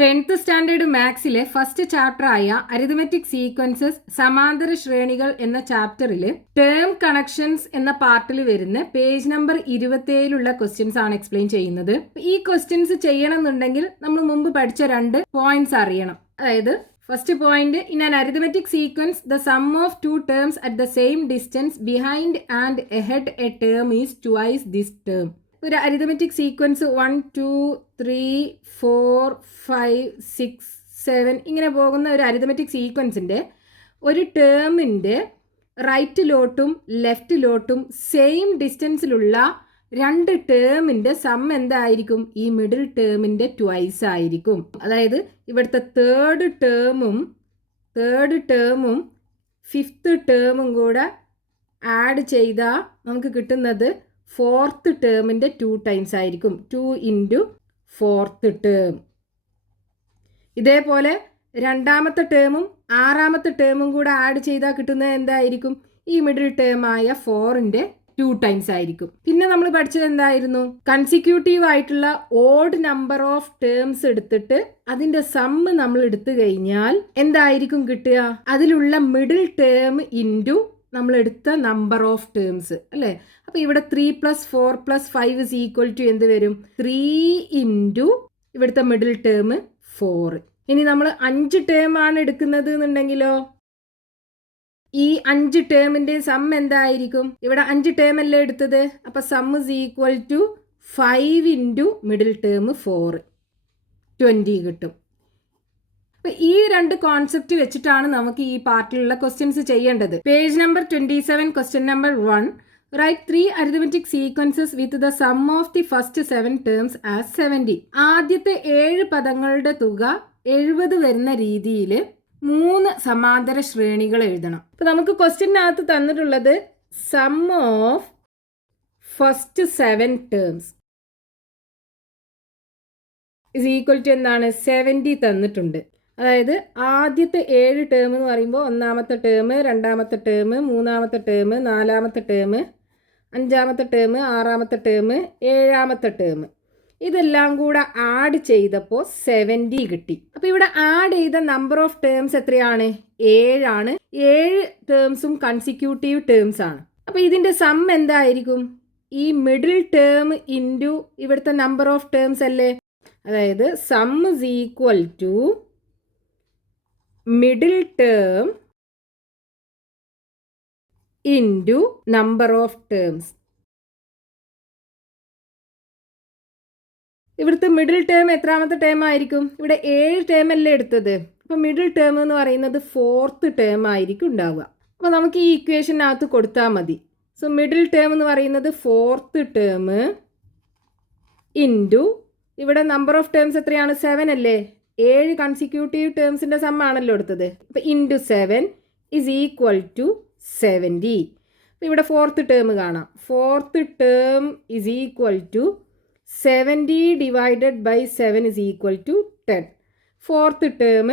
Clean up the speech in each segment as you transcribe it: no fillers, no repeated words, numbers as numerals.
10th standard മാത്സിലെ first chapter ആയ arithmetic sequences സമാന്തര ശ്രേണികൾ എന്ന ചാപ്റ്ററിൽ ടേം കണക്ഷൻസ് എന്ന പാർട്ടിൽ വരുന്ന പേജ് നമ്പർ 27 ക്വസ്റ്റ്യൻസ് ആണ് എക്സ്പ്ലെയിൻ ചെയ്യുന്നത്. ഈ ക്വസ്റ്റ്യൻസ് ചെയ്യണമെന്നുണ്ടെങ്കിൽ നമ്മൾ മുമ്പ് പഠിച്ച 2 പോയിന്റ്സ് അറിയണം. അതായത് first point, in an arithmetic sequence the sum of 2 terms at the same distance behind and ahead A term is twice this term. ഒരു അരിത്മെറ്റിക് സീക്വൻസ് 1 2 3 4 5 6 7 ഇങ്ങനെ പോകുന്ന ഒരു അരിത്മെറ്റിക് സീക്വൻസിൻ്റെ ഒരു ടേമിൻ്റെ റൈറ്റിലോട്ടും ലെഫ്റ്റിലോട്ടും സെയിം ഡിസ്റ്റൻസിലുള്ള 2 ടേമിൻ്റെ സം എന്തായിരിക്കും? ഈ മിഡിൽ ടേമിൻ്റെ ട്വൈസ് ആയിരിക്കും. അതായത് ഇവിടുത്തെ തേർഡ് ടേമും ഫിഫ്ത്ത് ടേമും കൂടെ ആഡ് ചെയ്താൽ നമുക്ക് കിട്ടുന്നത് ഫോർത്ത് ടേമിൻ്റെ 2 ടൈംസ് ആയിരിക്കും. 2 ഇൻറ്റു ഫോർത്ത് ടേം. ഇതേപോലെ രണ്ടാമത്തെ ടേമും ആറാമത്തെ ടേമും കൂടെ ആഡ് ചെയ്താൽ കിട്ടുന്നത് എന്തായിരിക്കും? ഈ മിഡിൽ ടേമായ 4ൻ്റെ 2 ടൈംസ് ആയിരിക്കും. പിന്നെ നമ്മൾ പഠിച്ചത് എന്തായിരുന്നു? കൺസിക്യൂട്ടീവ് ആയിട്ടുള്ള ഓഡ് നമ്പർ ഓഫ് ടേംസ് എടുത്തിട്ട് അതിൻ്റെ സമ്മ് നമ്മൾ എടുത്തു കഴിഞ്ഞാൽ എന്തായിരിക്കും കിട്ടുക? അതിലുള്ള മിഡിൽ ടേം ഇൻറ്റു നമ്മൾ എടുത്ത നമ്പർ ഓഫ് ടേംസ് അല്ലേ? അപ്പോൾ ഇവിടെ 3 + 4 + 5 is equal to എന്ത് വരും? 3 ഇൻറ്റു ഇവിടുത്തെ മിഡിൽ ടേം 4. ഇനി നമ്മൾ 5 ടേമാണ് എടുക്കുന്നത് എന്നുണ്ടെങ്കിലോ ഈ 5 ടേമിൻ്റെ സം എന്തായിരിക്കും? ഇവിടെ 5 ടേം അല്ലേ എടുത്തത്. അപ്പോൾ sum is equal to 5 into middle term 4, 20 കിട്ടും. ഈ 2 കോൺസെപ്റ്റ് വെച്ചിട്ടാണ് നമുക്ക് ഈ പാർട്ടിലുള്ള ക്വസ്റ്റ്യൻസ് ചെയ്യേണ്ടത്. Page number 27, question number 1. Write 3 arithmetic sequences with the sum of the first 7 terms as 70. ആദ്യത്തെ 7 പദങ്ങളുടെ തുക 70 വരുന്ന രീതിയിൽ 3 സമാന്തര ശ്രേണികൾ എഴുതണം. ഇപ്പൊ നമുക്ക് ക്വസ്റ്റ്യനകത്ത് തന്നിട്ടുള്ളത് sum of first 7 terms is equal to എന്താണ്? 70 തന്നിട്ടുണ്ട്. അതായത് ആദ്യത്തെ 7 ടേം എന്ന് പറയുമ്പോൾ ഒന്നാമത്തെ ടേം, രണ്ടാമത്തെ ടേം, മൂന്നാമത്തെ ടേം, നാലാമത്തെ ടേം, അഞ്ചാമത്തെ ടേം, ആറാമത്തെ ടേം, ഏഴാമത്തെ ടേം, ഇതെല്ലാം കൂടെ ആഡ് ചെയ്തപ്പോൾ 70 കിട്ടി. അപ്പോൾ ഇവിടെ ആഡ് ചെയ്ത നമ്പർ ഓഫ് ടേംസ് എത്രയാണ്? 7 ആണ്. 7 ടേംസും കൺസിക്യൂട്ടീവ് ടേംസ് ആണ്. അപ്പോൾ ഇതിൻ്റെ സം എന്തായിരിക്കും? ഈ മിഡിൽ ടേം ഇൻറ്റു ഇവിടുത്തെ നമ്പർ ഓഫ് ടേംസ് അല്ലേ? അതായത് sum is equal to middle term into number of terms. ഇവിടുത്തെ മിഡിൽ ടേം എത്രാമത്തെ ടേം ആയിരിക്കും? ഇവിടെ 7 ടേം അല്ലേ എടുത്തത്. അപ്പോൾ മിഡിൽ ടേം എന്ന് പറയുന്നത് 4th ടേം ആയിരിക്കും ഉണ്ടാവുക. അപ്പോൾ നമുക്ക് ഈ ഇക്വേഷനകത്ത് കൊടുത്താൽ മതി. സോ മിഡിൽ ടേം എന്ന് പറയുന്നത് 4th ടേം ഇൻറ്റു ഇവിടെ നമ്പർ ഓഫ് ടേംസ് എത്രയാണ്? 7 അല്ലേ? 7 കൺസിക്യൂട്ടീവ് ടേംസിൻ്റെ സമ്മാണല്ലോ എടുത്തത്. അപ്പോൾ ഇൻറ്റു 7 ഇസ് ഈക്വൽ ടു 70. അപ്പോൾ ഇവിടെ 4th ടേം കാണാം. 4th term is equal to 70 divided by 7 is equal to 10. 4th term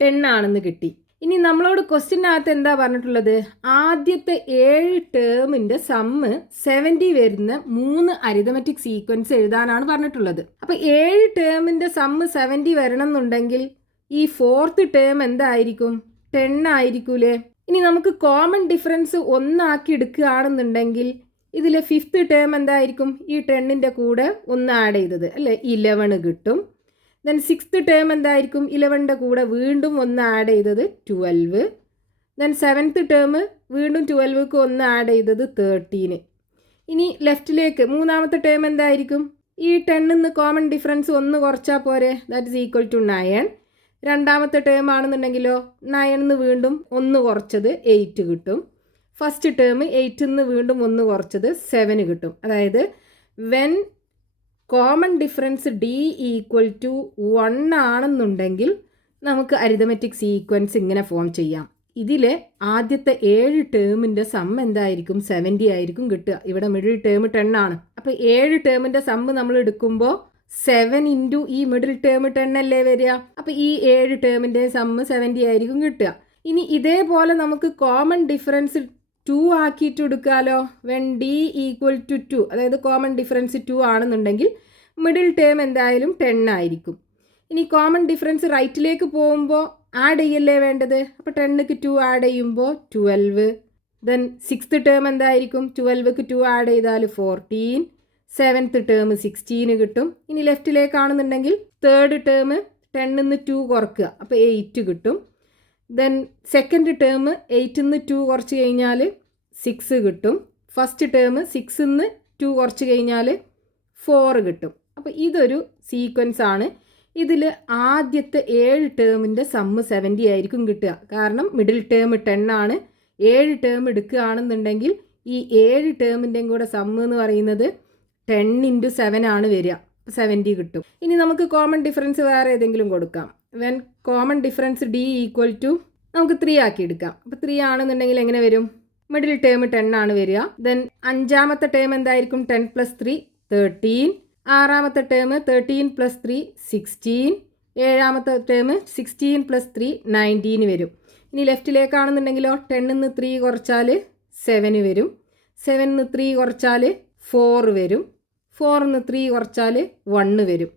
10 ആണെന്ന് കിട്ടി. ഇനി നമ്മളോട് ക്വസ്റ്റ്യനകത്ത് എന്താ പറഞ്ഞിട്ടുള്ളത്? ആദ്യത്തെ 7 ടേമിൻ്റെ സമ്മ് 70 വരുന്ന 3 അരിത്മെറ്റിക് സീക്വൻസ് എഴുതാനാണ് പറഞ്ഞിട്ടുള്ളത്. അപ്പോൾ 7 ടേമിൻ്റെ സമ്മ് 70 വരണം എന്നുണ്ടെങ്കിൽ ഈ 4th ടേം എന്തായിരിക്കും? 10 ആയിരിക്കൂലേ? ഇനി നമുക്ക് കോമൺ ഡിഫറൻസ് 1 ആക്കി എടുക്കുകയാണെന്നുണ്ടെങ്കിൽ ഇതിലെ 5th ടേം എന്തായിരിക്കും? ഈ 10ൻ്റെ കൂടെ 1 ആഡ് ചെയ്തത് അല്ലേ? 11 കിട്ടും. ദെൻ 6th ടേം എന്തായിരിക്കും? 11ൻ്റെ കൂടെ വീണ്ടും 1 ആഡ് ചെയ്തത് 12. ദെൻ 7th ടേം വീണ്ടും 12ക്ക് 1 ആഡ് ചെയ്തത് 13. ഇനി ലെഫ്റ്റിലേക്ക് മൂന്നാമത്തെ ടേം എന്തായിരിക്കും? ഈ 10ൽ നിന്ന് കോമൺ ഡിഫറൻസ് 1 കുറച്ചാൽ പോരെ? That is equal to 9. രണ്ടാമത്തെ ടേം ആണെന്നുണ്ടെങ്കിലോ 9ൽ നിന്ന് വീണ്ടും 1 കുറച്ചത് 8 കിട്ടും. ഫസ്റ്റ് ടേം 8ൽ നിന്ന് വീണ്ടും 1 കുറച്ചത് 7 കിട്ടും. അതായത് when common difference D equal to 1 ആണെന്നുണ്ടെങ്കിൽ നമുക്ക് അരിത്മെറ്റിക് സീക്വൻസ് ഇങ്ങനെ ഫോം ചെയ്യാം. ഇതിലെ ആദ്യത്തെ 7 ടേമിൻ്റെ സം എന്തായിരിക്കും? 70 ആയിരിക്കും കിട്ടുക. ഇവിടെ മിഡിൽ ടേം 10 ആണ്. അപ്പോൾ 7 ടേമിൻ്റെ സമ്മ് നമ്മൾ എടുക്കുമ്പോൾ 7 ഇൻറ്റു ഈ മിഡിൽ ടേം 10 അല്ലേ വരിക. അപ്പോൾ ഈ 7 ടേമിൻ്റെ സമ്മ് 70 ആയിരിക്കും കിട്ടുക. ഇനി ഇതേപോലെ നമുക്ക് കോമൺ ഡിഫറൻസ് 2 ആക്കിയിട്ട് എടുക്കാമല്ലോ. വെൻ ഡി ഈക്വൽ ടു 2, അതായത് കോമൺ ഡിഫറൻസ് 2 ആണെന്നുണ്ടെങ്കിൽ മിഡിൽ ടേം എന്തായാലും 10 ആയിരിക്കും. ഇനി കോമൺ ഡിഫറൻസ് റൈറ്റിലേക്ക് പോകുമ്പോൾ ആഡ് ചെയ്യല്ലേ വേണ്ടത്. അപ്പോൾ 10ക്ക് 2 ആഡ് ചെയ്യുമ്പോൾ 12. ദെൻ 6th ടേം എന്തായിരിക്കും? 12ക്ക് 2 ആഡ് ചെയ്താൽ 14. 7th ടേം 16 കിട്ടും. ഇനി ലെഫ്റ്റിലേക്കാണെന്നുണ്ടെങ്കിൽ 3rd ടേം 10ന്ന് 2 കുറക്കുക, അപ്പോൾ 8 കിട്ടും. ദെൻ സെക്കൻഡ് ടേം 8ന്ന് 2 കുറച്ച് കഴിഞ്ഞാൽ 6 കിട്ടും. ഫസ്റ്റ് ടേം 6ന്ന് 2 കുറച്ച് കഴിഞ്ഞാൽ 4 കിട്ടും. അപ്പോൾ ഇതൊരു സീക്വൻസ് ആണ്. ഇതിൽ ആദ്യത്തെ 7 ടേമിൻ്റെ സമ്മ് 70 ആയിരിക്കും കിട്ടുക. കാരണം മിഡിൽ ടേം 10 ആണ്. 7 ടേം എടുക്കുകയാണെന്നുണ്ടെങ്കിൽ ഈ 7 ടേമിൻ്റെയും കൂടെ സമ്മ് എന്ന് പറയുന്നത് 10 × 7 ആണ് വരിക. 70 കിട്ടും. ഇനി നമുക്ക് കോമൺ ഡിഫറൻസ് വേറെ ഏതെങ്കിലും കൊടുക്കാം. വെൻ കോമൺ ഡിഫറൻസ് d = നമുക്ക് 3 ആക്കി എടുക്കാം. അപ്പോൾ 3 ആണെന്നുണ്ടെങ്കിൽ എങ്ങനെ വരും? മിഡിൽ ടേം 10 ആണ് വരിക. ദെൻ 5ാമത്തെ ടേം എന്തായിരിക്കും? 10 + 3 13. 6ാമത്തെ ടേം 13 + 3 16. 7ാമത്തെ ടേം 16 + 3 19 വരും. ഇനി ലെഫ്റ്റിലേക്കാണെന്നുണ്ടെങ്കിലോ 10ന്ന് 3 കുറച്ചാൽ 7 വരും. 7ന്ന് 3 കുറച്ചാൽ 4 വരും. 4ന്ന് 3 കുറച്ചാൽ 1 വരും.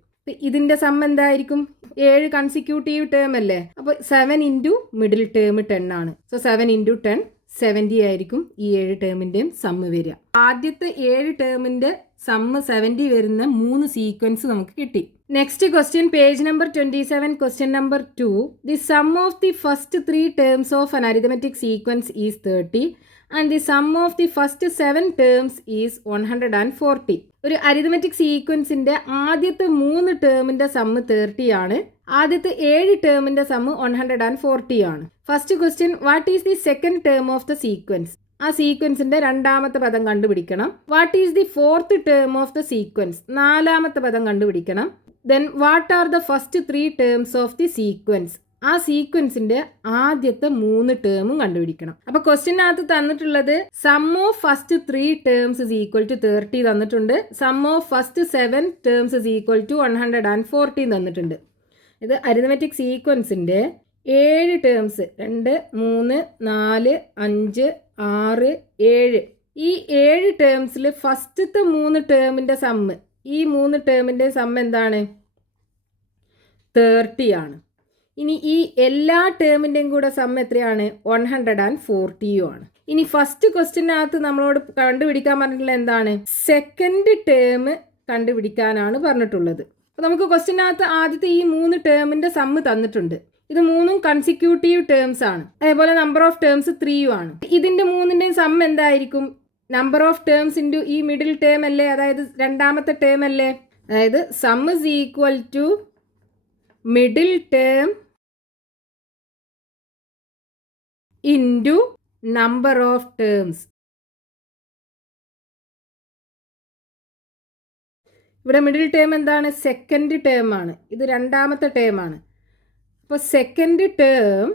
ഇതിൻ്റെ സം എന്തായിരിക്കും? 7 കൺസിക്യൂട്ടീവ് ടേം അല്ലേ. അപ്പോൾ 7 × മിഡിൽ ടേം 10 ആണ്. സോ 7 × 10 70 ആയിരിക്കും ഈ 7 ടേമിൻ്റെയും സമ്മ് വരിക. ആദ്യത്തെ 7 ടേമിൻ്റെ സമ്മ് 70 വരുന്ന 3 സീക്വൻസ് നമുക്ക് കിട്ടി. Next question, page number 27, question number 2. The sum of the first 3 terms of an arithmetic sequence is 30 and the sum of the first 7 terms is 140. ഒരു arithmetic സീക്വൻസിൻ്റെ ആദ്യത്തെ 3 ടേമിൻ്റെ സമ്മ് 30 ആണ്. ആദ്യത്തെ 7 ടേമിൻ്റെ സമ്മ് 140 ആണ്. First question, what is the second term of the sequence? ആ സീക്വൻസിൻ്റെ 2ാമത്തെ പദം കണ്ടുപിടിക്കണം. What is the 4th term of the sequence? 4ാമത്തെ പദം കണ്ടുപിടിക്കണം. Then what are the first 3 terms of the sequence? ആ സീക്വൻസിൻ്റെ ആദ്യത്തെ 3 ടേമും കണ്ടുപിടിക്കണം. അപ്പോൾ ക്വസ്റ്റ്യനകത്ത് തന്നിട്ടുള്ളത് sum of first 3 terms is equal to 30 തന്നിട്ടുണ്ട്. സം ഓഫ് ഫസ്റ്റ് 7 ടേംസ് is equal to 140 തന്നിട്ടുണ്ട്. ഇത് അരിതമെറ്റിക് സീക്വൻസിൻ്റെ 7 ടേംസ് 2, 3, 4, 5, 6, 7 ഈ 7 ടേംസിൽ ഫസ്റ്റത്തെ 3 ടേമിൻ്റെ സമ്മ്, ഈ 3 ടേമിൻ്റെ സമ്മ് എന്താണ്? 30 ആണ്. ഇനി ഈ എല്ലാ ടേമിൻ്റെയും കൂടെ സമ്മ് എത്രയാണ്? 140 ആണ്. ഇനി ഫസ്റ്റ് ക്വസ്റ്റ്യനകത്ത് നമ്മളോട് കണ്ടുപിടിക്കാൻ പറഞ്ഞിട്ടുള്ളത് എന്താണ്? സെക്കൻഡ് ടേം കണ്ടുപിടിക്കാനാണ് പറഞ്ഞിട്ടുള്ളത്. അപ്പോൾ നമുക്ക് ക്വസ്റ്റ്യനകത്ത് ആദ്യത്തെ ഈ 3 ടേമിൻ്റെ സമ്മ് തന്നിട്ടുണ്ട്. ഇത് 3ഉം കൺസിക്യൂട്ടീവ് ടേംസ് ആണ്. അതേപോലെ നമ്പർ ഓഫ് ടേംസ് 3 ആണ്. ഇതിൻ്റെ 3ൻ്റെയും സമ്മ് എന്തായിരിക്കും? നമ്പർ ഓഫ് ടേംസ് ഇൻറ്റു ഈ മിഡിൽ ടേം അല്ലേ, അതായത് 2ാമത്തെ ടേം അല്ലേ. അതായത് sum is equal to middle term into number of terms. ഇവിടെ മിഡിൽ ടേം എന്താണ്? സെക്കൻഡ് ടേം ആണ്. ഇത് 2ാമത്തെ ടേം ആണ്. അപ്പോൾ second term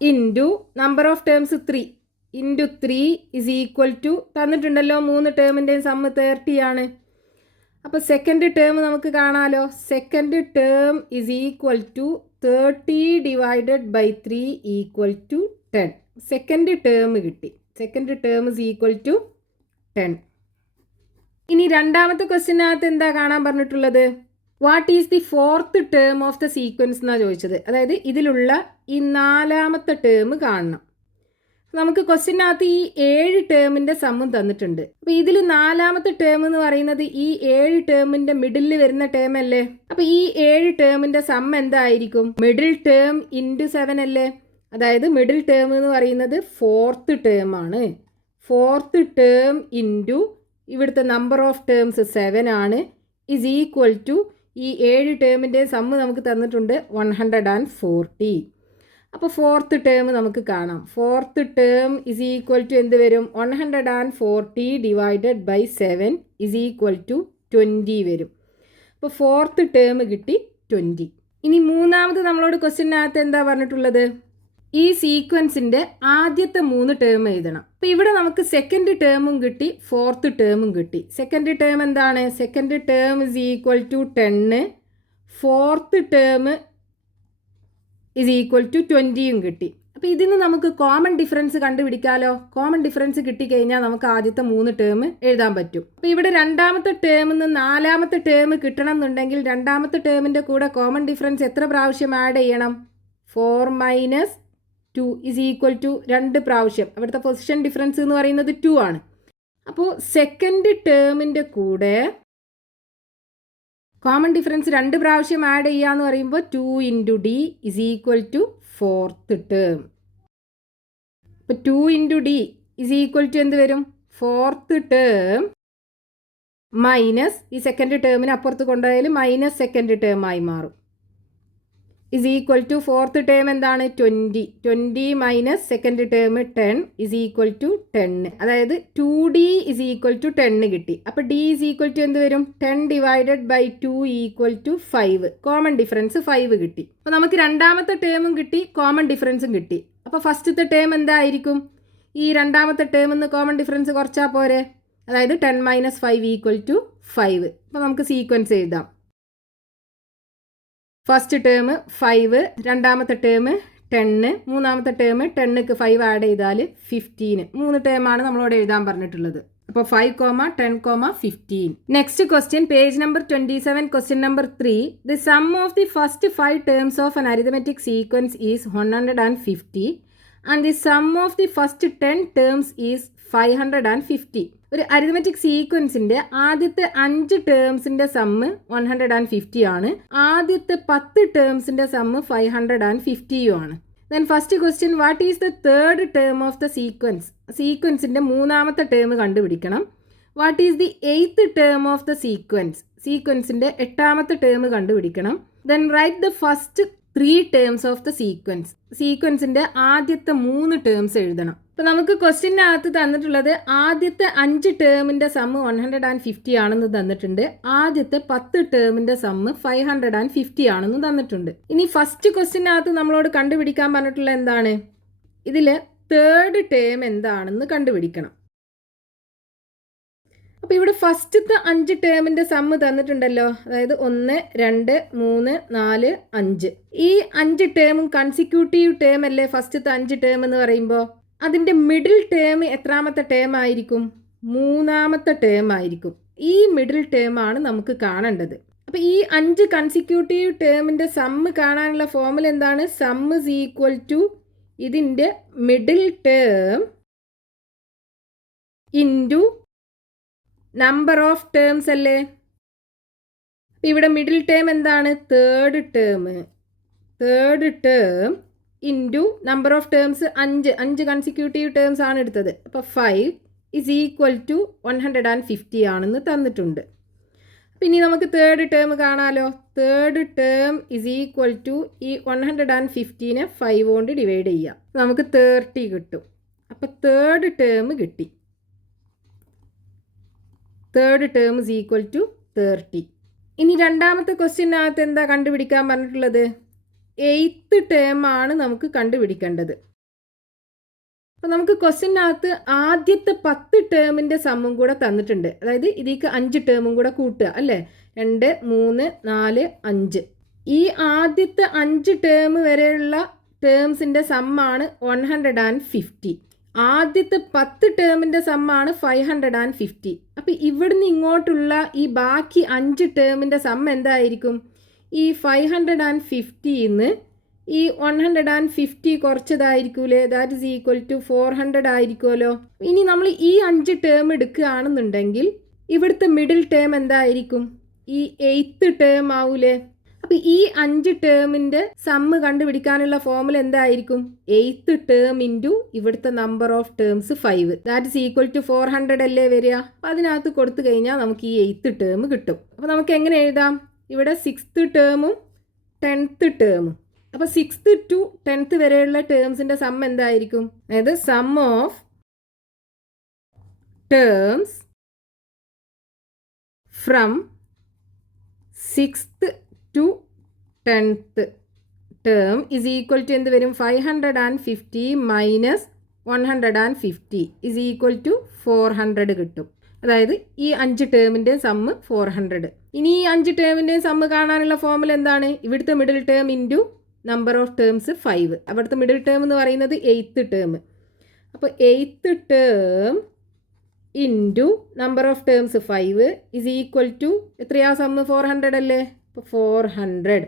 into number of terms 3 into 3 is equal to തന്നിട്ടുണ്ടല്ലോ 3 ടേമിൻ്റെയും സമ്മ് 30 ആണ്. അപ്പോൾ സെക്കൻഡ് ടേം നമുക്ക് കാണാമല്ലോ. Second term is equal to 30 divided by 3 equal to 10. Second term കിട്ടി. Second term is equal to 10. ഇനി 2ാമത്തെ ക്വസ്റ്റ്യനകത്ത് എന്താ കാണാൻ പറഞ്ഞിട്ടുള്ളത്? What is the 4th term of the sequence എന്നാണ് ചോദിച്ചത്. അതായത് ഇതിലുള്ള ഈ 4ാമത്തെ ടേം കാണണം. നമുക്ക് ക്വസ്റ്റ്യനകത്ത് ഈ 7 ടേമിൻ്റെ സമ്മും തന്നിട്ടുണ്ട്. അപ്പോൾ ഇതിൽ 4ാമത്തെ ടേം എന്ന് പറയുന്നത് ഈ 7 ടേമിൻ്റെ മിഡിൽ വരുന്ന ടേം അല്ലേ. അപ്പോൾ ഈ 7 ടേമിൻ്റെ സമ്മ് എന്തായിരിക്കും? മിഡിൽ ടേം ഇൻറ്റു 7 അല്ലേ. അതായത് മിഡിൽ ടേം എന്ന് പറയുന്നത് 4th ടേം ആണ്. 4th ടേം ഇൻറ്റു ഇവിടുത്തെ നമ്പർ ഓഫ് ടേംസ് 7 ആണ്. is equal to ഈ 7 ടേമിൻ്റെ സമ്മ് നമുക്ക് തന്നിട്ടുണ്ട് 140. അപ്പോൾ 4th ടേം നമുക്ക് കാണാം. 4th term is equal to എന്ത് വരും? 140 divided by 7 is equal to 20 വരും. അപ്പോൾ 4th ടേം കിട്ടി 20. ഇനി 3ാമത് നമ്മളോട് ക്വസ്റ്റ്യനകത്ത് എന്താ പറഞ്ഞിട്ടുള്ളത്? ഈ സീക്വൻസിൻ്റെ ആദ്യത്തെ 3 ടേം എഴുതണം. അപ്പോൾ ഇവിടെ നമുക്ക് സെക്കൻഡ് ടേമും കിട്ടി, 4th ടേമും കിട്ടി. സെക്കൻഡ് ടേം എന്താണ്? Second term is equal to 10. 4th term is equal to 20യും കിട്ടി. അപ്പോൾ അപ്പോൾ ഇതിന് നമുക്ക് കോമൺ ഡിഫറൻസ് കണ്ടുപിടിക്കാമല്ലോ. കോമൺ ഡിഫറൻസ് കിട്ടിക്കഴിഞ്ഞാൽ നമുക്ക് ആദ്യത്തെ 3 ടേം എഴുതാൻ പറ്റും. അപ്പോൾ ഇവിടെ രണ്ടാമത്തെ ടേമിൽ നിന്ന് 4ാമത്തെ ടേം കിട്ടണം എന്നുണ്ടെങ്കിൽ രണ്ടാമത്തെ ടേമിൻ്റെ കൂടെ കോമൺ ഡിഫറൻസ് എത്ര പ്രാവശ്യം ആഡ് ചെയ്യണം? 4 - 2 = 2 പ്രാവശ്യം. അവിടുത്തെ പൊസിഷൻ ഡിഫറൻസ് എന്ന് പറയുന്നത് 2 ആണ്. അപ്പോൾ സെക്കൻഡ് ടേമിൻ്റെ കൂടെ കോമൺ ഡിഫറൻസ് 2 പ്രാവശ്യം ആഡ് ചെയ്യുക എന്ന് പറയുമ്പോൾ 2 × D = 4th ടേം. അപ്പോൾ 2 × D = എന്ത് വരും? 4th ടേം മൈനസ് ഈ സെക്കൻഡ് ടേമിന് അപ്പുറത്ത് കൊണ്ടുപോയാൽ മൈനസ് സെക്കൻഡ് ടേം ആയി മാറും. = 4th ടേം എന്താണ്? 20 മൈനസ് സെക്കൻഡ് ടേം 10 = 10. അതായത് 2D = 10 കിട്ടി. അപ്പോൾ D = എന്ത് വരും? 10 / 2 = 5. കോമൺ ഡിഫറൻസ് 5 കിട്ടി. അപ്പോൾ നമുക്ക് രണ്ടാമത്തെ ടേമും കിട്ടി, കോമൺ ഡിഫറൻസും കിട്ടി. അപ്പോൾ ഫസ്റ്റത്തെ ടേം എന്തായിരിക്കും? ഈ രണ്ടാമത്തെ ടേമിൽ നിന്ന് കോമൺ ഡിഫറൻസ് കുറച്ചാൽ പോരെ? അതായത് 10 - 5 = 5. അപ്പോൾ നമുക്ക് സീക്വൻസ് എഴുതാം. ഫസ്റ്റ് ടേം 5, രണ്ടാമത്തെ ടേം 10, മൂന്നാമത്തെ ടേം 10ക്ക് 5 ആഡ് ചെയ്താൽ 15. 3 ടേമാണ് നമ്മളോട് എഴുതാൻ പറഞ്ഞിട്ടുള്ളത്. അപ്പോൾ 5, 10, 15. Next question, page number 27, question number 3. The sum of the first 5 terms of an arithmetic sequence is 150 and the sum of the first 10 terms is 550. ഒരു arithmetic സീക്വൻസിൻ്റെ ആദ്യത്തെ 5 ടേംസിൻ്റെ sum 150 ആണ്. ആദ്യത്തെ 10 ടേംസിൻ്റെ സമ്മ് 550 ആണ്. Then first question, what is the third term of the sequence? സീക്വൻസിൻ്റെ 3ാമത്തെ term കണ്ടുപിടിക്കണം. What is the 8th term of the sequence? സീക്വൻസിൻ്റെ 8ാമത്തെ ടേം കണ്ടുപിടിക്കണം. Then write the first 3 terms of the sequence. സീക്വൻസിൻ്റെ ആദ്യത്തെ 3 ടേംസ് എഴുതണം. അപ്പോൾ നമുക്ക് ക്വസ്റ്റ്യനകത്ത് തന്നിട്ടുള്ളത് ആദ്യത്തെ 5 ടേമിൻ്റെ സമ്മ് 150 ആണെന്ന് തന്നിട്ടുണ്ട്. ആദ്യത്തെ 10 ടേമിൻ്റെ സമ്മ് 550 ആണെന്ന് തന്നിട്ടുണ്ട്. ഇനി ഫസ്റ്റ് ക്വസ്റ്റ്യനകത്ത് നമ്മളോട് കണ്ടുപിടിക്കാൻ പറഞ്ഞിട്ടുള്ള എന്താണ്? ഇതിൽ തേർഡ് ടേം എന്താണെന്ന് കണ്ടുപിടിക്കണം. അപ്പോൾ ഇവിടെ ഫസ്റ്റത്തെ 5 ടേമിൻ്റെ സമ്മ് തന്നിട്ടുണ്ടല്ലോ. അതായത് 1, 2, 3, 4, 5. ഈ 5 ടേമും കൺസിക്യൂട്ടീവ് ടേം അല്ലേ ഫസ്റ്റത്തെ 5 ടേം എന്ന് പറയുമ്പോൾ? അതിൻ്റെ മിഡിൽ ടേം എത്രാമത്തെ ടേം ആയിരിക്കും? 3ാമത്തെ ടേം ആയിരിക്കും. ഈ മിഡിൽ ടേം ആണ് നമുക്ക് കാണേണ്ടത്. അപ്പോൾ ഈ 5 കൺസിക്യൂട്ടീവ് ടേമിൻ്റെ സമ്മ് കാണാനുള്ള ഫോർമുല എന്താണ്? സം ഈസ് ഈക്വൽ ടു ഇതിൻ്റെ middle term into number of terms അല്ലേ? ഇവിടെ മിഡിൽ ടേം എന്താണ്? Third term into number of terms 5 consecutive terms ആണ് എടുത്തത്. അപ്പോൾ 5 = 150 ആണെന്ന് തന്നിട്ടുണ്ട്. അപ്പോൾ ഇനി നമുക്ക് തേർഡ് ടേം കാണാമല്ലോ. തേർഡ് ടേം = ഈ 150നെ 5 കൊണ്ട് ഡിവൈഡ് ചെയ്യാം. നമുക്ക് 30 കിട്ടും. അപ്പോൾ തേർഡ് ടേം കിട്ടി. Third term = 30. ഇനി രണ്ടാമത്തെ ക്വസ്റ്റ്യനകത്ത് എന്താ കണ്ടുപിടിക്കാൻ പറഞ്ഞിട്ടുള്ളത്? 8th ടേം ആണ് നമുക്ക് കണ്ടുപിടിക്കേണ്ടത്. അപ്പോൾ നമുക്ക് ക്വസ്റ്റ്യനകത്ത് ആദ്യത്തെ 10 ടേമിൻ്റെ സമ്മും കൂടെ തന്നിട്ടുണ്ട്. അതായത് ഇതിലേക്ക് 5 ടേമും കൂടെ കൂട്ടുക അല്ലേ? 2, 3, 4, 5. ഈ ആദ്യത്തെ 5 ടേം വരെയുള്ള ടേംസിൻ്റെ സമ്മാണ് 150. ആദ്യത്തെ 10 ടേമിൻ്റെ സമ്മാണ് 550. അപ്പോൾ ഇവിടുന്ന് ഇങ്ങോട്ടുള്ള ഈ ബാക്കി 5 ടേമിൻ്റെ സമ്മ് എന്തായിരിക്കും? ഈ 550ന്ന് ഈ 150 കുറച്ചതായിരിക്കൂലേ? ദാറ്റ് ഈസ് ഈക്വൽ ടു 400 ആയിരിക്കുമല്ലോ. ഇനി നമ്മൾ ഈ 5 ടേം എടുക്കുകയാണെന്നുണ്ടെങ്കിൽ ഇവിടുത്തെ മിഡിൽ ടേം എന്തായിരിക്കും? ഈ 8th ടേം ആവൂലേ? അപ്പോൾ ഈ 5 ടേമിൻ്റെ സമ്മ് കണ്ടുപിടിക്കാനുള്ള ഫോർമുല എന്തായിരിക്കും? 8th ടേം ഇൻറ്റു ഇവിടുത്തെ number of terms 5. That is equal to 400 അല്ലേ വരിക? അപ്പോൾ അതിനകത്ത് കൊടുത്തു കഴിഞ്ഞാൽ നമുക്ക് ഈ 8th ടേം കിട്ടും. അപ്പോൾ നമുക്ക് എങ്ങനെ എഴുതാം? ഇവിടെ 6th ടേമും 10th ടേമും. അപ്പോൾ 6th to 10th വരെയുള്ള ടേംസിൻ്റെ സം എന്തായിരിക്കും? അതായത് sum of terms from 6th to 10th term is equal to എന്ത് വരും? 550 മൈനസ് 150 ഇസ് ഈക്വൽ ടു 400 കിട്ടും. അതായത് ഈ 5 ടേമിൻ്റെ സമ്മ് 400. ഇനി ഈ 5 ടേമിൻ്റെ സമ്മ് കാണാനുള്ള ഫോർമുല എന്താണ്? ഇവിടുത്തെ middle term into number of terms 5. അവിടുത്തെ മിഡിൽ ടേം എന്ന് പറയുന്നത് 8th ടേം. അപ്പോൾ 8th term into number of terms 5 is equal to എത്രയാ സമ്മ് 400 അല്ലേ? അപ്പോൾ 400.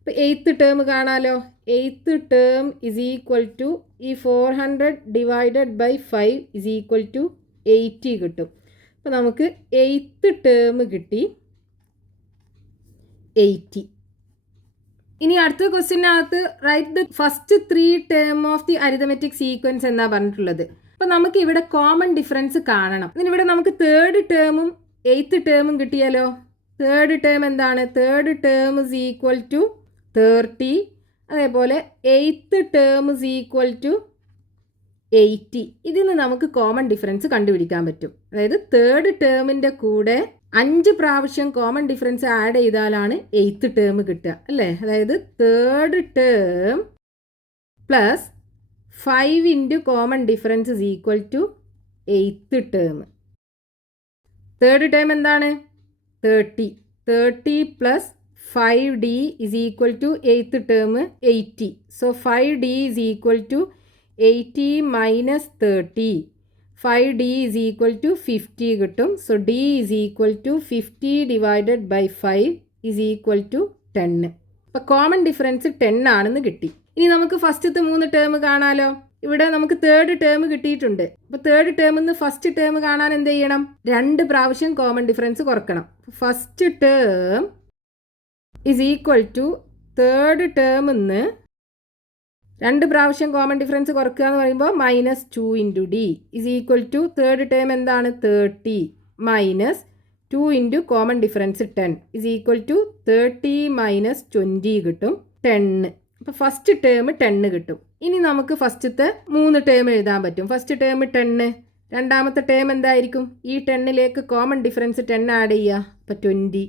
അപ്പോൾ 8th ടേം കാണാലോ. 8th term is equal to ഈ 400 divided by 5 is equal to 80 കിട്ടും. അപ്പോൾ നമുക്ക് 8th ടേം കിട്ടി 80. ഇനി അടുത്ത ക്വസ്റ്റ്യനകത്ത് write the first 3 term of the arithmetic sequence എന്നാ പറഞ്ഞിട്ടുള്ളത്. അപ്പം നമുക്ക് ഇവിടെ കോമൺ ഡിഫറൻസ് കാണണം. ഇതിനിവിടെ നമുക്ക് 3rd ടേമും 8th ടേമും കിട്ടിയാലോ. 3rd ടേം എന്താണ്? 3rd term is equal to 30. അതേപോലെ 8th term is equal to 80. ഇതിന് നമുക്ക് കോമൺ ഡിഫറൻസ് കണ്ടുപിടിക്കാൻ പറ്റും. അതായത് 3rd ടേമിൻ്റെ കൂടെ 5 പ്രാവശ്യം കോമൺ ഡിഫറൻസ് ആഡ് ചെയ്താലാണ് 8th ടേം കിട്ടുക അല്ലേ? അതായത് 3rd term plus 5 into common difference is equal to 8th term. 3rd term എന്താണ്? 30. 30 plus 5d is equal to 8th term 80. So 5d is equal to 80 minus 30. 5d is equal to 50 കിട്ടും. So d is equal to 50 divided by 5 is equal to 10. അപ്പോൾ common difference 10 ആണെന്ന് കിട്ടി. ഇനി നമുക്ക് ഫസ്റ്റത്തെ 3 term കാണാലോ. ഇവിടെ നമുക്ക് 3rd ടേം കിട്ടിയിട്ടുണ്ട്. അപ്പോൾ 3rd ടേമിൽ നിന്ന് ഫസ്റ്റ് ടേം കാണാൻ എന്ത് ചെയ്യണം? 2 പ്രാവശ്യം കോമൺ ഡിഫറൻസ് കുറക്കണം. First term is equal to 3rd ടേമിൽ നിന്ന് 2 പ്രാവശ്യം കോമൺ ഡിഫറൻസ് കുറക്കുക എന്ന് പറയുമ്പോൾ minus 2 into d is equal to 3rd term എന്താണ്? 30 minus 2 into common difference 10 is equal to 30 minus 20 കിട്ടും 10. അപ്പോൾ ഫസ്റ്റ് ടേം 10 കിട്ടും. ഇനി നമുക്ക് ഫസ്റ്റത്തെ 3 ടേം എഴുതാൻ പറ്റും. First term 10. രണ്ടാമത്തെ ടേം എന്തായിരിക്കും? ഈ 10ലേക്ക് കോമൺ ഡിഫറൻസ് 10 ആഡ് ചെയ്യുക. അപ്പോൾ 20.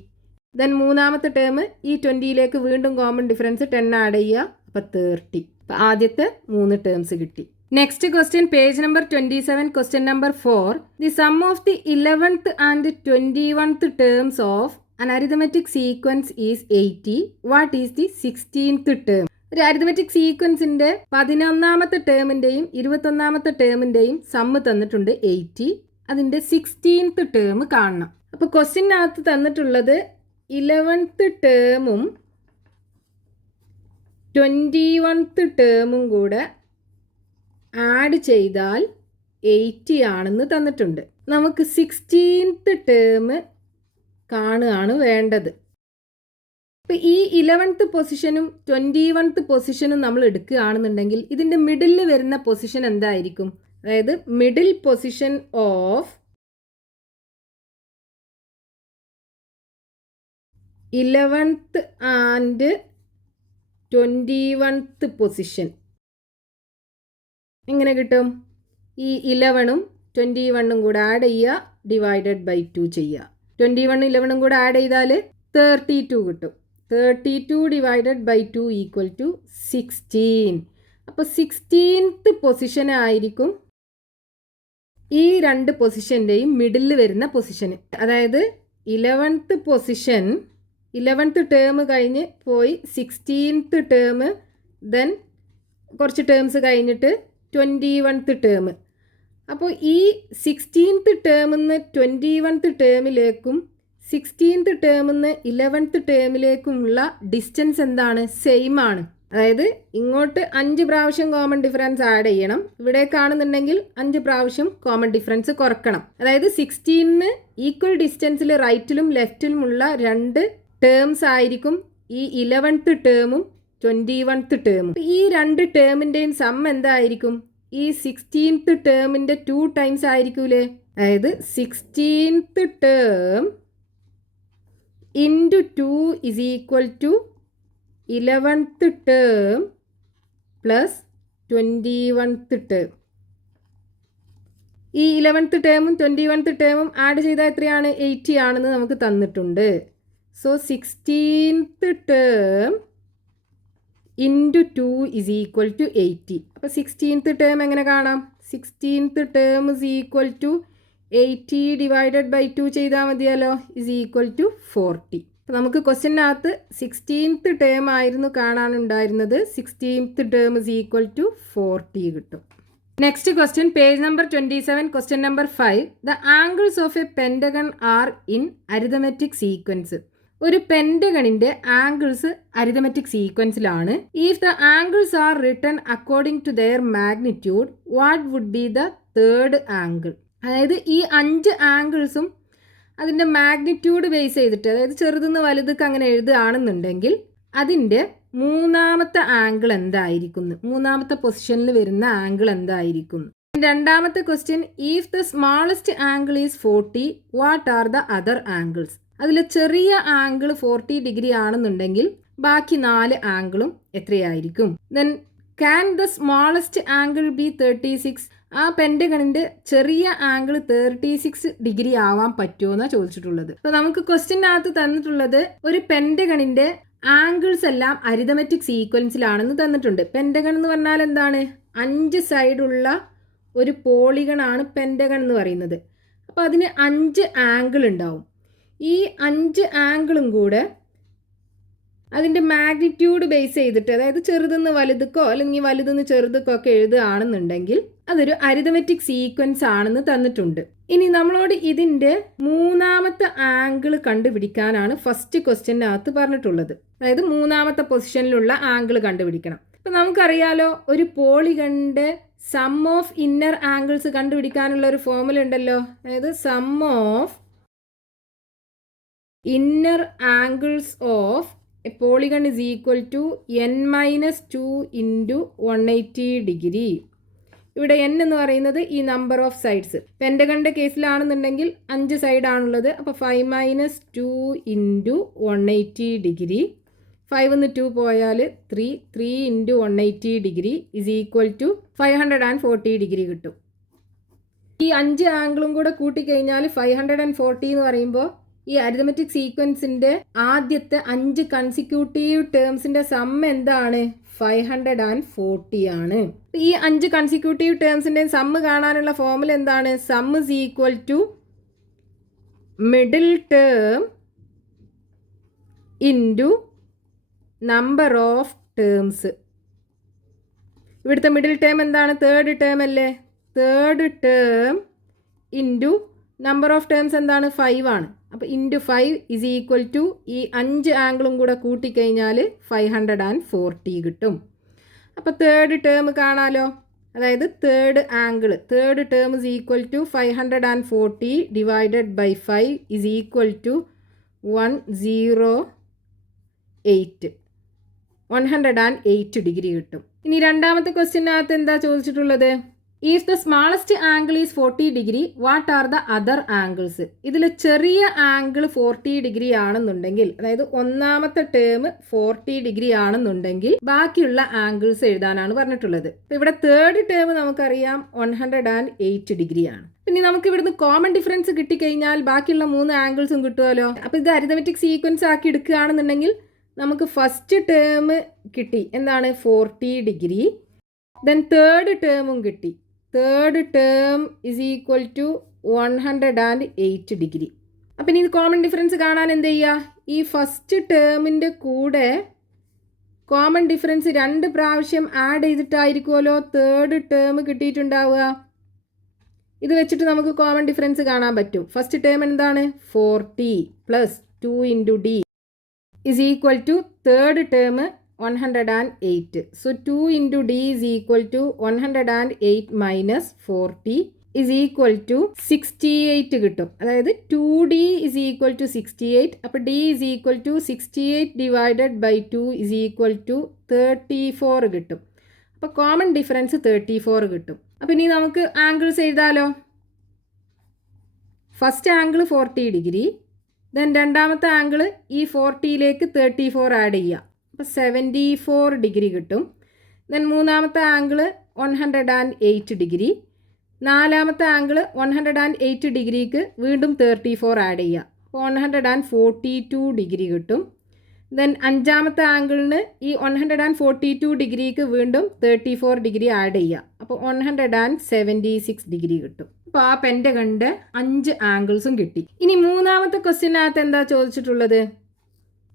ദെൻ മൂന്നാമത്തെ ടേം ഈ 20ലേക്ക് വീണ്ടും കോമൺ ഡിഫറൻസ് 10 ആഡ് ചെയ്യുക. അപ്പോൾ 30. അപ്പോൾ ആദ്യത്തെ 3 ടേംസ് കിട്ടി. Next question page number 27, question number 4. The sum of the 11th and 21th terms of an arithmetic sequence is 80. What is the 16th term? ഒരു അരിതമെറ്റിക് സീക്വൻസിൻ്റെ 11ാമത്തെ ടേമിൻ്റെയും 21ാമത്തെ ടേമിൻ്റെയും സമ്മ് തന്നിട്ടുണ്ട് 80. അതിൻ്റെ 16th ടേം കാണണം. അപ്പോൾ ക്വസ്റ്റ്യനകത്ത് തന്നിട്ടുള്ളത് 11th ടേമും 21th ടേമും കൂടെ add ചെയ്താൽ 80 ആണെന്ന് തന്നിട്ടുണ്ട്. നമുക്ക് 16th ടേം കാണുകയാണ് വേണ്ടത്. അപ്പോൾ ഈ 11th പൊസിഷനും 21th പൊസിഷനും നമ്മൾ എടുക്കുകയാണെന്നുണ്ടെങ്കിൽ ഇതിൻ്റെ മിഡിലിൽ വരുന്ന പൊസിഷൻ എന്തായിരിക്കും? അതായത് middle position of 11th and 21th position എങ്ങനെ കിട്ടും? ഈ 11ഉം 21ഉം കൂടെ ആഡ് ചെയ്യുക, ഡിവൈഡഡ് ബൈ 2 ചെയ്യുക. 21 11ഉം കൂടെ ആഡ് ചെയ്താൽ 32 കിട്ടും. 32 ഡിവൈഡഡ് ബൈ 2 ഈക്വൽ ടു 16. അപ്പോൾ 16th പൊസിഷൻ ആയിരിക്കും ഈ 2 പൊസിഷൻ്റെയും മിഡിലിൽ വരുന്ന പൊസിഷൻ. അതായത് 11th പൊസിഷൻ 11th ടേം കഴിഞ്ഞ് പോയി 16th ടേം, ദെൻ കുറച്ച് ടേംസ് കഴിഞ്ഞിട്ട് 21th ടേം. അപ്പോൾ ഈ 16th ടേമിൽ നിന്ന് 21th ടേമിലേക്കും 16th ടേമിൽ നിന്ന് 11th ടേമിലേക്കുമുള്ള ഡിസ്റ്റൻസ് എന്താണ്? സെയിം ആണ്. അതായത് ഇങ്ങോട്ട് 5 പ്രാവശ്യം കോമൺ ഡിഫറൻസ് ആഡ് ചെയ്യണം. ഇവിടെ കാണുന്നുണ്ടെങ്കിൽ 5 പ്രാവശ്യം കോമൺ ഡിഫറൻസ് കുറക്കണം. അതായത് 16ന് ഈക്വൽ ഡിസ്റ്റൻസിൽ റൈറ്റിലും ലെഫ്റ്റിലുമുള്ള 2 ടേംസ് ആയിരിക്കും ഈ 11th ടേമും 21th ടേമും. ഈ 2 ടേമിൻ്റെയും സം എന്തായിരിക്കും? ഈ 16th ടേമിൻ്റെ 2 ടൈംസ് ആയിരിക്കൂലേ? അതായത് 16th term into 2 is equal to 11th term plus 21th term. ഈ 11th ടേമും 21th ടേമും ആഡ് ചെയ്താൽ എത്രയാണ്? 80 ആണെന്ന് നമുക്ക് തന്നിട്ടുണ്ട്. So 16th term into 2 is equal to 80. അപ്പോൾ 16th ടേം എങ്ങനെ കാണാം? 16th term is equal to 80 divided by 2 ചെയ്താൽ മതിയല്ലോ. Is equal to 40. അപ്പോൾ നമുക്ക് ക്വസ്റ്റ്യനകത്ത് 16th ടേം ആയിരുന്നു കാണാനുണ്ടായിരുന്നത്. 16th term is equal to 40 കിട്ടും. Next question, page number 27, question number 5. The angles of a pentagon are in arithmetic sequence. ഒരു പെൻറ്റഗണിൻ്റെ ആംഗിൾസ് അരിതമെറ്റിക് സീക്വൻസിലാണ്. If the angles are written according to their magnitude, what would be the third angle? അതായത് ഈ 5 ആംഗിൾസും അതിൻ്റെ magnitude base ചെയ്തിട്ട്, അതായത് ചെറുതെന്ന് വലുതൊക്കെ അങ്ങനെ എഴുതുകയാണെന്നുണ്ടെങ്കിൽ അതിൻ്റെ മൂന്നാമത്തെ ആംഗിൾ എന്തായിരിക്കും, മൂന്നാമത്തെ പൊസിഷനിൽ വരുന്ന ആംഗിൾ എന്തായിരിക്കും? രണ്ടാമത്തെ question, if the smallest angle is 40, what are the other angles? അതിൽ ചെറിയ ആംഗിൾ 40 ഡിഗ്രി ആണെന്നുണ്ടെങ്കിൽ ബാക്കി 4 ആംഗിളും എത്രയായിരിക്കും? Then can the smallest angle B 36? ആ പെൻറ്റഗണിൻ്റെ ചെറിയ ആംഗിൾ 36 ഡിഗ്രി ആവാൻ പറ്റുമോ എന്നാണ് ചോദിച്ചിട്ടുള്ളത്. അപ്പോൾ നമുക്ക് ക്വസ്റ്റ്യനകത്ത് തന്നിട്ടുള്ളത് ഒരു പെൻറ്റഗണിൻ്റെ ആംഗിൾസ് എല്ലാം അരിതമെറ്റിക് സീക്വൻസിലാണെന്ന് തന്നിട്ടുണ്ട്. പെൻറ്റഗൺ എന്ന് പറഞ്ഞാൽ എന്താണ്? 5 സൈഡുള്ള ഒരു പോളിഗണാണ് പെൻറ്റഗൺ എന്ന് പറയുന്നത്. അപ്പോൾ അതിന് 5 ആംഗിൾ ഉണ്ടാവും. ഈ 5 ആംഗിളും കൂടെ അതിൻ്റെ മാഗ്നിറ്റ്യൂഡ് ബേസ് ചെയ്തിട്ട്, അതായത് ചെറുതെന്ന് വലുതുക്കോ അല്ലെങ്കിൽ വലുതെന്ന് ചെറുതുക്കോ ഒക്കെ എഴുതുകയാണെന്നുണ്ടെങ്കിൽ അതൊരു അരിതമെറ്റിക് സീക്വൻസ് ആണെന്ന് തന്നിട്ടുണ്ട്. ഇനി നമ്മളോട് ഇതിൻ്റെ മൂന്നാമത്തെ ആംഗിൾ കണ്ടുപിടിക്കാനാണ് ഫസ്റ്റ് ക്വസ്റ്റ്യനകത്ത് പറഞ്ഞിട്ടുള്ളത്. അതായത് മൂന്നാമത്തെ പൊസിഷനിലുള്ള ആംഗിൾ കണ്ടുപിടിക്കണം. അപ്പം നമുക്കറിയാലോ, ഒരു പോളിഗണിൻ്റെ സം ഓഫ് ഇന്നർ ആംഗിൾസ് കണ്ടുപിടിക്കാനുള്ള ഒരു ഫോർമുല ഉണ്ടല്ലോ. അതായത് sum of inner angles of a polygon is equal to n-2 into 180 degree. ഇവിടെ n എന്ന് പറയുന്നത് ഈ നമ്പർ ഓഫ് സൈഡ്സ്. പെൻറ്റഗണിൻ്റെ കേസിലാണെന്നുണ്ടെങ്കിൽ 5 സൈഡാണുള്ളത്. അപ്പോൾ 5-2 ഇൻറ്റു 180 ഡിഗ്രി. 5 2 പോയാൽ 3 into 180 degree is equal to 540 degree കിട്ടും. ഈ 5 ആംഗിളും കൂടെ കൂട്ടിക്കഴിഞ്ഞാൽ 540 എന്ന് പറയുമ്പോൾ ഈ അരിതമെറ്റിക് സീക്വൻസിൻ്റെ ആദ്യത്തെ 5 കൺസിക്യൂട്ടീവ് ടേംസിൻ്റെ സം എന്താണ്? 540 ആണ്. ഈ 5 കൺസിക്യൂട്ടീവ് ടേംസിൻ്റെ സമ്മ് കാണാനുള്ള ഫോർമുല എന്താണ്? Sum is equal to middle term into number of terms. ഇവിടുത്തെ മിഡിൽ ടേം എന്താണ്? തേർഡ് ടേം അല്ലേ? Third term into number of terms എന്താണ്? 5 ആണ്. അപ്പോൾ ഇൻറ്റു 5 ഇസ് ഈക്വൽ ടു ഈ 5 ആംഗിളും കൂടെ കൂട്ടിക്കഴിഞ്ഞാൽ 540 കിട്ടും. അപ്പോൾ തേർഡ് ടേം കാണാലോ. അതായത് third angle, third term is equal to 540 divided by 5 is equal to 108 degree കിട്ടും. ഇനി രണ്ടാമത്തെ ക്വസ്റ്റ്യനകത്ത് എന്താ ചോദിച്ചിട്ടുള്ളത്? If the smallest angle is 40 degree, what are the other angles? ഇതിൽ ചെറിയ ആംഗിൾ 40 ഡിഗ്രി ആണെന്നുണ്ടെങ്കിൽ, അതായത് ഒന്നാമത്തെ ടേം 40 ഡിഗ്രി ആണെന്നുണ്ടെങ്കിൽ ബാക്കിയുള്ള ആംഗിൾസ് എഴുതാനാണ് പറഞ്ഞിട്ടുള്ളത്. അപ്പോൾ ഇവിടെ തേർഡ് ടേം നമുക്കറിയാം 108 ഡിഗ്രിയാണ്. പിന്നെ നമുക്ക് ഇവിടുന്ന് കോമൺ ഡിഫറൻസ് കിട്ടിക്കഴിഞ്ഞാൽ ബാക്കിയുള്ള 3 ആംഗിൾസും കിട്ടുമല്ലോ. അപ്പോൾ ഇത് അരിതമെറ്റിക് സീക്വൻസ് ആക്കി എടുക്കുകയാണെന്നുണ്ടെങ്കിൽ നമുക്ക് ഫസ്റ്റ് ടേം കിട്ടി, എന്താണ്? 40 ഡിഗ്രി. ദെൻ തേർഡ് ടേമും കിട്ടി. Third term is equal to 108 degree. അപ്പം ഇനി ഇത് കോമൺ ഡിഫറൻസ് കാണാൻ എന്ത് ചെയ്യുക? ഈ ഫസ്റ്റ് ടേമിൻ്റെ കൂടെ കോമൺ ഡിഫറൻസ് 2 പ്രാവശ്യം ആഡ് ചെയ്തിട്ടായിരിക്കുമല്ലോ തേർഡ് ടേം കിട്ടിയിട്ടുണ്ടാവുക. ഇത് വെച്ചിട്ട് നമുക്ക് കോമൺ ഡിഫറൻസ് കാണാൻ പറ്റും. ഫസ്റ്റ് ടേം എന്താണ്? 40 plus 2 into d is equal to third term 108. So 2 into d is equal to 108 minus 40 is equal to 68 കിട്ടും. അതായത് 2d is equal to 68. അപ്പോൾ d is equal to 68 divided by 2 is equal to 34 കിട്ടും. അപ്പോൾ common difference 34 കിട്ടും. അപ്പോൾ ഇനി നമുക്ക് angles എഴുതാലോ. First angle 40 degree. ദെൻ രണ്ടാമത്തെ ആംഗിൾ ഈ 40യിലേക്ക് 34 ആഡ് ചെയ്യുക. അപ്പോൾ 74 ഡിഗ്രി കിട്ടും. ദെൻ മൂന്നാമത്തെ ആംഗിൾ 108 ഡിഗ്രി. നാലാമത്തെ ആംഗിൾ 108 ഡിഗ്രിക്ക് വീണ്ടും 34 ആഡ് ചെയ്യുക. അപ്പോൾ 142 ഡിഗ്രി കിട്ടും. ദെൻ അഞ്ചാമത്തെ ആംഗിളിന് ഈ 142 ഡിഗ്രിക്ക് വീണ്ടും 34 ഡിഗ്രി ആഡ് ചെയ്യുക. അപ്പോൾ 176 ഡിഗ്രി കിട്ടും. അപ്പോൾ ആ പെൻറ്റഗണിൻ്റെ 5 ആംഗിൾസും കിട്ടി. ഇനി മൂന്നാമത്തെ ക്വസ്റ്റ്യനകത്ത് എന്താ ചോദിച്ചിട്ടുള്ളത്?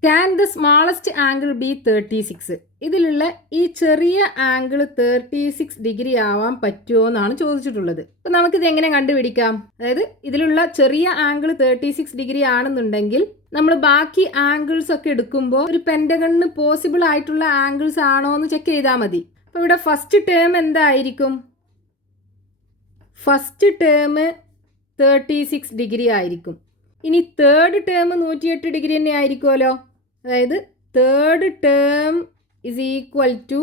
Can the smallest angle B 36? ഇതിലുള്ള ഈ ചെറിയ ആംഗിൾ 36 ഡിഗ്രി ആവാൻ പറ്റുമോ എന്നാണ് ചോദിച്ചിട്ടുള്ളത്. അപ്പോൾ നമുക്കിത് എങ്ങനെ കണ്ടുപിടിക്കാം? അതായത് ഇതിലുള്ള ചെറിയ ആംഗിൾ 36 ഡിഗ്രി ആണെന്നുണ്ടെങ്കിൽ നമ്മൾ ബാക്കി ആംഗിൾസ് ഒക്കെ എടുക്കുമ്പോൾ ഒരു പെൻറ്റഗണിന് പോസിബിൾ ആയിട്ടുള്ള ആംഗിൾസ് ആണോ എന്ന് ചെക്ക് ചെയ്താൽ മതി. അപ്പോൾ ഇവിടെ ഫസ്റ്റ് ടേം എന്തായിരിക്കും? ഫസ്റ്റ് ടേം 36 ഡിഗ്രി ആയിരിക്കും. ഇനി തേർഡ് ടേം 108 ഡിഗ്രി തന്നെ ആയിരിക്കുമല്ലോ. അതായത് third term is equal to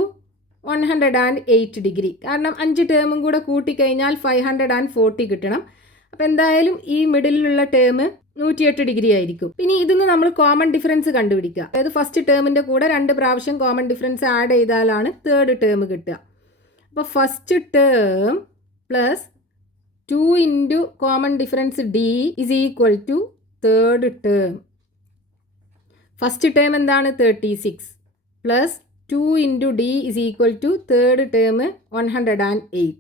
108 degree. കാരണം 5 ടേമും കൂടെ കൂട്ടിക്കഴിഞ്ഞാൽ 540 കിട്ടണം. അപ്പോൾ എന്തായാലും ഈ മിഡിലുള്ള ടേം 108 ഡിഗ്രി ആയിരിക്കും. പിന്നെ ഇതിന്ന് നമ്മൾ കോമൺ ഡിഫറൻസ് കണ്ടുപിടിക്കുക. അതായത് ഫസ്റ്റ് ടേമിൻ്റെ കൂടെ 2 പ്രാവശ്യം കോമൺ ഡിഫറൻസ് ആഡ് ചെയ്താലാണ് തേർഡ് ടേം കിട്ടുക. അപ്പോൾ first term plus 2 into common difference d is equal to third term. First term എന്താണ്? 36 plus 2 into d is equal to third term 108.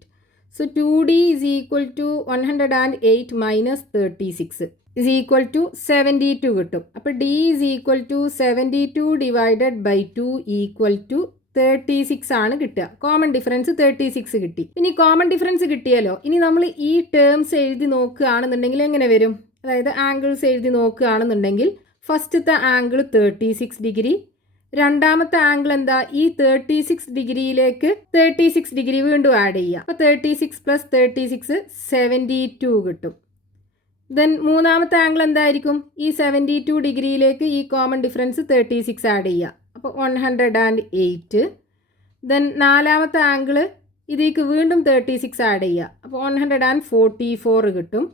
So 2d is equal to 108 minus 36 is equal to 72 കിട്ടും. അപ്പോൾ d is equal to 72 divided by 2 equal to 36 ആണ് കിട്ടുക. Common difference 36 കിട്ടി. ഇനി common difference കിട്ടിയല്ലോ. ഇനി നമ്മൾ ഈ ടേംസ് എഴുതി നോക്കുകയാണെന്നുണ്ടെങ്കിൽ എങ്ങനെ വരും? അതായത് ആംഗിൾസ് എഴുതി നോക്കുകയാണെന്നുണ്ടെങ്കിൽ ഫസ്റ്റത്തെ ആംഗിൾ 36 ഡിഗ്രി, രണ്ടാമത്തെ ആംഗിൾ എന്താ? ഈ 36 ഡിഗ്രിയിലേക്ക് 36 ഡിഗ്രി വീണ്ടും ആഡ് ചെയ്യുക. അപ്പോൾ 36 പ്ലസ് 36 72 കിട്ടും. ദെൻ മൂന്നാമത്തെ ആംഗിൾ എന്തായിരിക്കും? ഈ 72 ഡിഗ്രിയിലേക്ക് ഈ കോമൺ ഡിഫറൻസ് 36 ആഡ് ചെയ്യുക. അപ്പോൾ 108. ദെൻ നാലാമത്തെ ആംഗിൾ ഇതിലേക്ക് വീണ്ടും 36 ആഡ് ചെയ്യുക. അപ്പോൾ 144 കിട്ടും.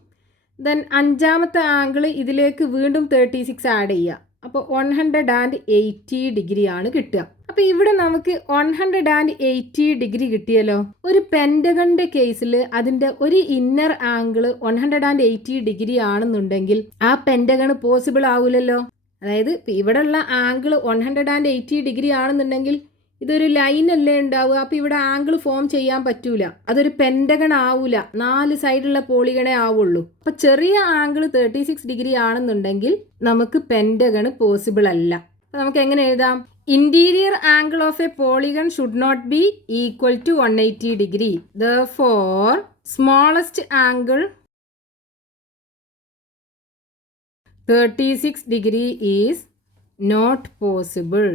ദെൻ അഞ്ചാമത്തെ ആംഗിൾ ഇതിലേക്ക് വീണ്ടും 36 ആഡ് ചെയ്യുക. അപ്പോൾ 180 ഡിഗ്രിയാണ് കിട്ടുക. അപ്പോൾ ഇവിടെ നമുക്ക് 180 ഡിഗ്രി കിട്ടിയല്ലോ. ഒരു പെൻറ്റഗണിൻ്റെ കേസിൽ അതിൻ്റെ ഒരു ഇന്നർ ആംഗിൾ 180 ഡിഗ്രി ആണെന്നുണ്ടെങ്കിൽ ആ പെൻറ്റഗൺ പോസിബിൾ ആവില്ലല്ലോ. അതായത് ഇവിടെയുള്ള ആംഗിൾ 180 ഡിഗ്രി ആണെന്നുണ്ടെങ്കിൽ ഇതൊരു ലൈൻ അല്ലേ ഉണ്ടാവുക. അപ്പോൾ ഇവിടെ ആംഗിൾ ഫോം ചെയ്യാൻ പറ്റൂല. അതൊരു പെൻറ്റഗൺ ആവൂല. 4 സൈഡുള്ള പോളിഗണേ ആവുള്ളൂ. അപ്പോൾ ചെറിയ ആംഗിൾ 36 ഡിഗ്രി ആണെന്നുണ്ടെങ്കിൽ നമുക്ക് പെൻറ്റഗൺ പോസിബിൾ അല്ല. അപ്പോൾ നമുക്ക് എങ്ങനെ എഴുതാം? Interior angle of a polygon should not be equal to 180 degree. Therefore, smallest angle 36 degree is not possible.